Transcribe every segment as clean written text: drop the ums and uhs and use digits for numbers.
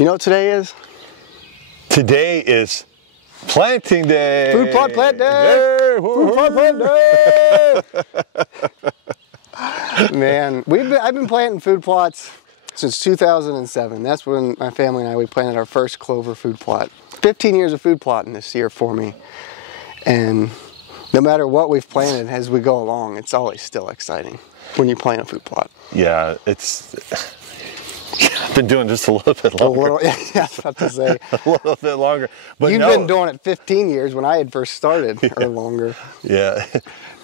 You know what today is? Today is planting day. Food plot plant day. Food plot plant day. Man, I've been planting food plots since 2007. That's when my family and we planted our first clover food plot. 15 years of food plotting this year for me. And no matter what we've planted as we go along, it's always still exciting when you plant a food plot. Yeah, I've been doing this a little bit longer. Yeah, I was about to say. A little bit longer. But You've been doing it 15 years when I had first started, or longer. Yeah.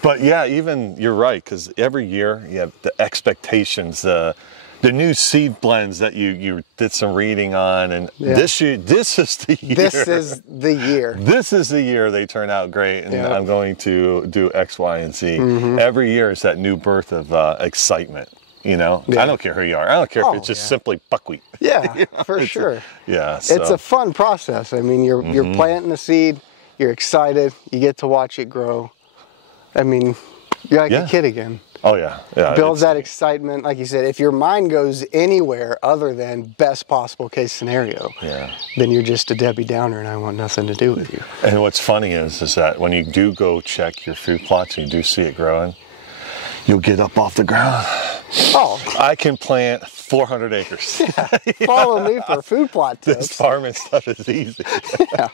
But yeah, even you're right, because every year you have the expectations, the new seed blends that you did some reading on, and this year, this is the year. This is the year. This is the year they turn out great, and I'm going to do X, Y, and Z. Every year is that new birth of excitement. You know, I don't care who you are. I don't care if it's just simply buckwheat. Yeah, you know, for sure. Yeah, so. It's a fun process. I mean, you're planting the seed, you're excited, you get to watch it grow. I mean, you're like a kid again. Oh yeah, yeah. It builds that excitement, like you said. If your mind goes anywhere other than best possible case scenario, then you're just a Debbie Downer, and I want nothing to do with you. And what's funny is that when you do go check your food plots and you do see it growing, you'll get up off the ground. Oh, I can plant 400 acres. Yeah. Follow me for food plot tips. This farming stuff is easy. Yeah.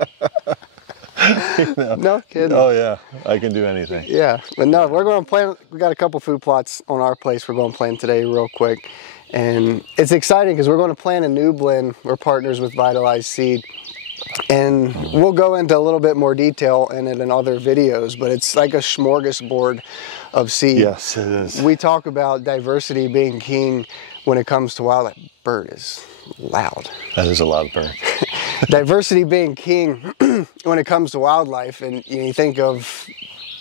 You know? No kidding. Oh yeah, I can do anything. Yeah, but no, we're going to plant. We got a couple food plots on our place. We're going to plant today real quick, and it's exciting because we're going to plant a new blend. We're partners with Vitalize Seed, and we'll go into a little bit more detail in it in other videos. But it's like a smorgasbord of seed. Yes, it is. We talk about diversity being king when it comes to wildlife. Bird is loud. That is a loud bird. Diversity being king when it comes to wildlife, and you think of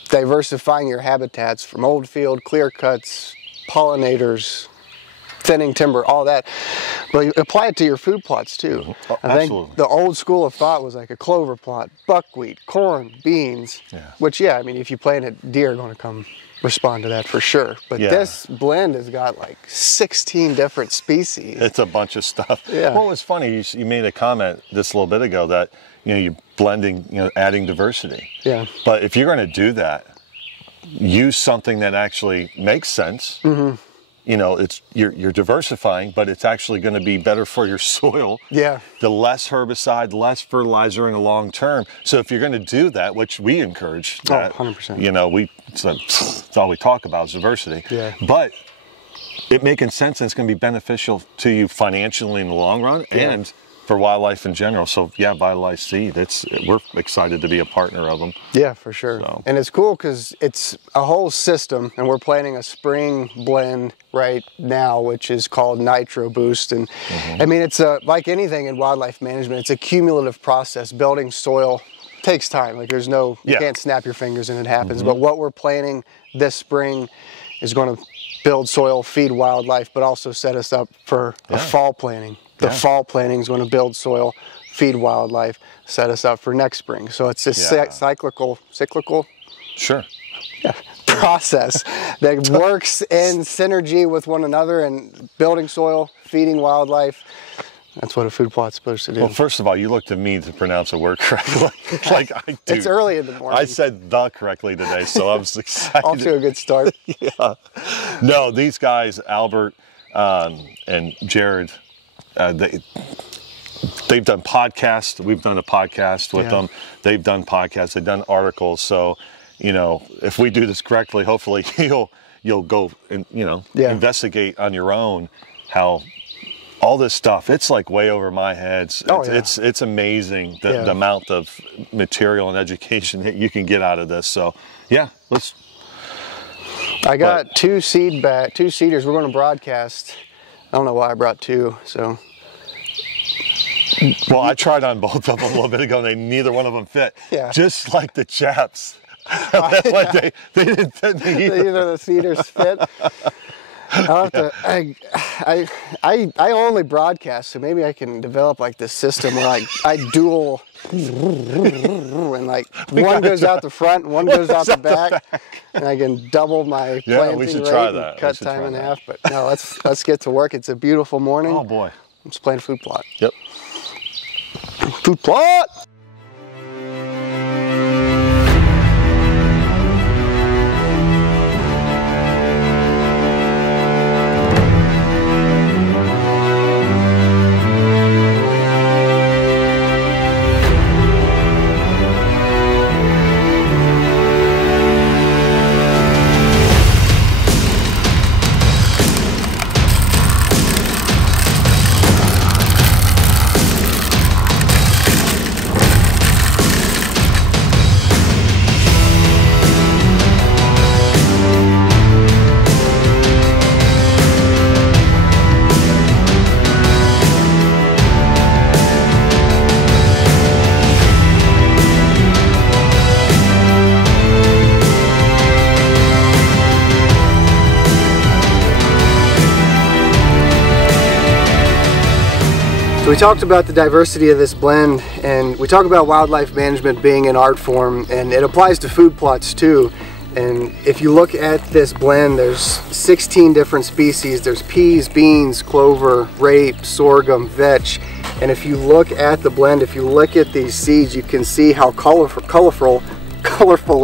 diversifying your habitats from old field, clear cuts, pollinators, thinning timber, all that. But you apply it to your food plots too. Oh, I think the old school of thought was like a clover plot, buckwheat, corn, beans, which I mean, if you plant it, deer are going to come respond to that for sure. But this blend has got like 16 different species. It's a bunch of stuff. Yeah. Well, it was funny, you made a comment just a little bit ago that, you know, you're blending, you know, adding diversity. Yeah. But if you're going to do that, use something that actually makes sense. You know, you're diversifying, but it's actually going to be better for your soil. Yeah. The less herbicide, less fertilizer in the long term. So if you're going to do that, which we encourage, that, 100%. You know, it's all we talk about is diversity. Yeah. But it making sense, and it's going to be beneficial to you financially in the long run and for wildlife in general. So yeah, Vitalize Seed, we're excited to be a partner of them. Yeah, for sure. So. And it's cool because it's a whole system, and we're planting a spring blend right now, which is called Nitro Boost. And I mean, it's like anything in wildlife management, it's a cumulative process. Building soil takes time. Like there's no, you can't snap your fingers and it happens. But what we're planting this spring is going to build soil, feed wildlife, but also set us up for a fall planting. The fall planting is going to build soil, feed wildlife, set us up for next spring. So it's this cyclical process that works in synergy with one another and building soil, feeding wildlife. That's what a food plot's supposed to do. Well, first of all, you looked at me to pronounce a word correctly. Like I do. It's early in the morning. I said the correctly today, so I was excited. Off to a good start. No, these guys, Albert and Jared, they've done podcasts. We've done a podcast with them. They've done podcasts. They've done articles. So, you know, if we do this correctly, hopefully you'll go and, you know, investigate on your own how all this stuff, it's like way over my head. It's amazing the amount of material and education that you can get out of this. So yeah, I got two seeders. We're going to broadcast. I don't know why I brought two, so. Well, I tried on both of them a little bit ago, and neither one of them fit. Yeah. Just like the chaps. Like they didn't fit me either. Neither of the seeders fit. I'll have to, I only broadcast, so maybe I can develop like this system where I dual, and like one goes out the front and one goes out the back, and I can double my planting rate and cut time in half. But no, let's get to work. It's a beautiful morning. Oh boy. let's plant a food plot. Yep. Food plot! So we talked about the diversity of this blend, and we talk about wildlife management being an art form, and it applies to food plots too. And if you look at this blend, there's 16 different species. There's peas, beans, clover, rape, sorghum, vetch. And if you look at the blend, if you look at these seeds, you can see how colorful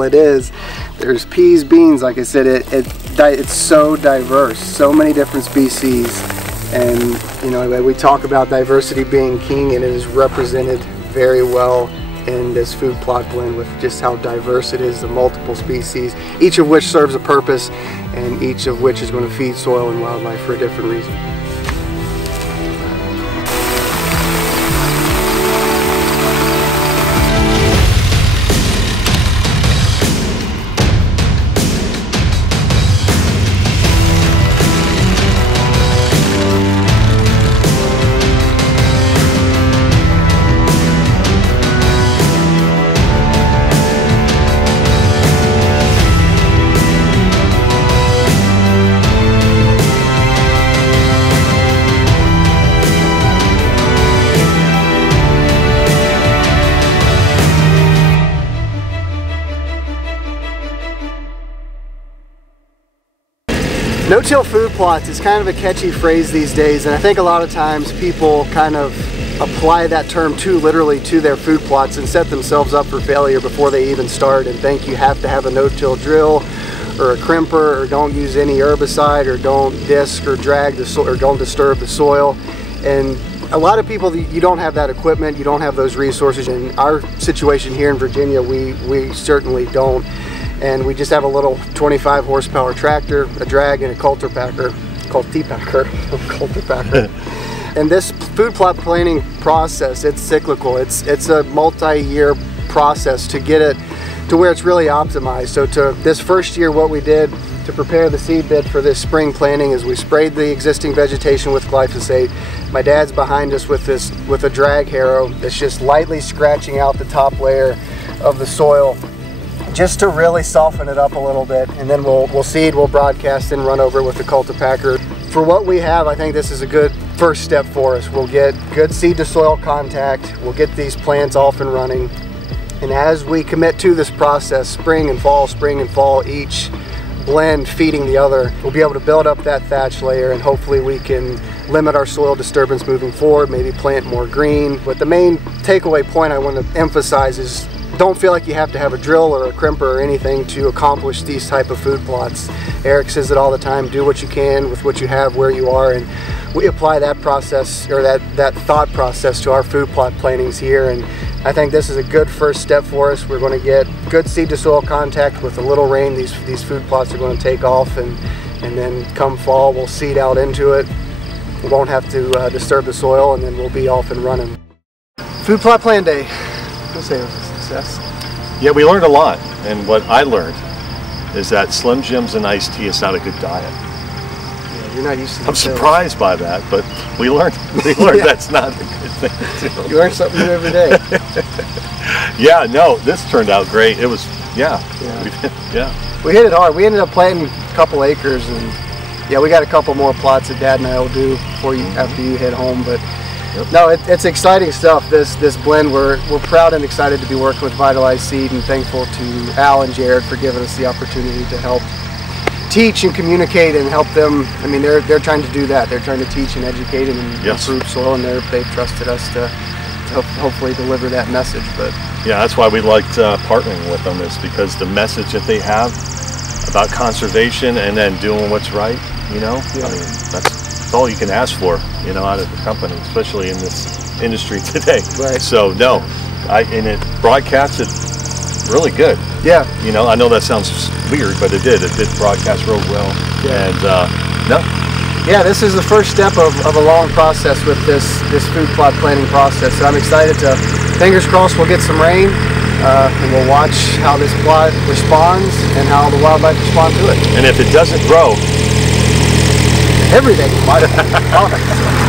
it is. There's peas, beans, like I said, it's so diverse, so many different species. And you know, we talk about diversity being king, and it is represented very well in this food plot blend with just how diverse it is, the multiple species, each of which serves a purpose, and each of which is going to feed soil and wildlife for a different reason. No-till food plots is kind of a catchy phrase these days, and I think a lot of times people kind of apply that term too literally to their food plots and set themselves up for failure before they even start, and think you have to have a no-till drill or a crimper, or don't use any herbicide, or don't disc or drag the soil, or don't disturb the soil. And a lot of people, you don't have that equipment, you don't have those resources. In our situation here in Virginia, we certainly don't. And we just have a little 25 horsepower tractor, a drag, and a coulter packer, called T-packer, coulter packer. And this food plot planning process, it's cyclical. It's a multi-year process to get it to where it's really optimized. So to this first year, what we did to prepare the seed bed for this spring planting is we sprayed the existing vegetation with glyphosate. My dad's behind us with a drag harrow that's just lightly scratching out the top layer of the soil, just to really soften it up a little bit. And then we'll seed, we'll broadcast, and run over it with the cultipacker. For what we have, I think this is a good first step for us. We'll get good seed to soil contact, we'll get these plants off and running. And as we commit to this process, spring and fall, each blend feeding the other, we'll be able to build up that thatch layer, and hopefully we can limit our soil disturbance moving forward, maybe plant more green. But the main takeaway point I want to emphasize is don't feel like you have to have a drill or a crimper or anything to accomplish these type of food plots. Eric says it all the time, do what you can with what you have where you are, and we apply that process, or that thought process, to our food plot plantings here. And I think this is a good first step for us. We're going to get good seed to soil contact. With a little rain, these food plots are going to take off, and then come fall, we'll seed out into it. We won't have to disturb the soil, and then we'll be off and running. Food plot plan day. I'll say it was a success. Yeah, we learned a lot, and what I learned is that Slim Jims and iced tea is not a good diet. Yeah, you're not used to that. I'm surprised by that, but we learned Yeah. That's not a good thing to do. You learn something new every day. Yeah, no, this turned out great. It was, yeah. We hit it hard. We ended up planting a couple acres, and yeah, we got a couple more plots that Dad and I will do after you head home. But no, it's exciting stuff. This blend, we're proud and excited to be working with Vitalize Seed, and thankful to Al and Jared for giving us the opportunity to help teach and communicate and help them. I mean, they're trying to do that. They're trying to teach and educate and improve soil, and they've trusted us to hopefully deliver that message. But yeah, that's why we liked partnering with them, is because the message that they have about conservation and then doing what's right, you know, I mean, that's all you can ask for, you know, out of the company, especially in this industry today. Right. So no, and it broadcasted really good. Yeah. You know, I know that sounds weird, but it did broadcast real well. Yeah. And no. Yeah, this is the first step of a long process with this food plot planning process. So I'm excited to, fingers crossed, we'll get some rain, and we'll watch how this plot responds and how the wildlife respond to it. And if it doesn't grow, everything might have.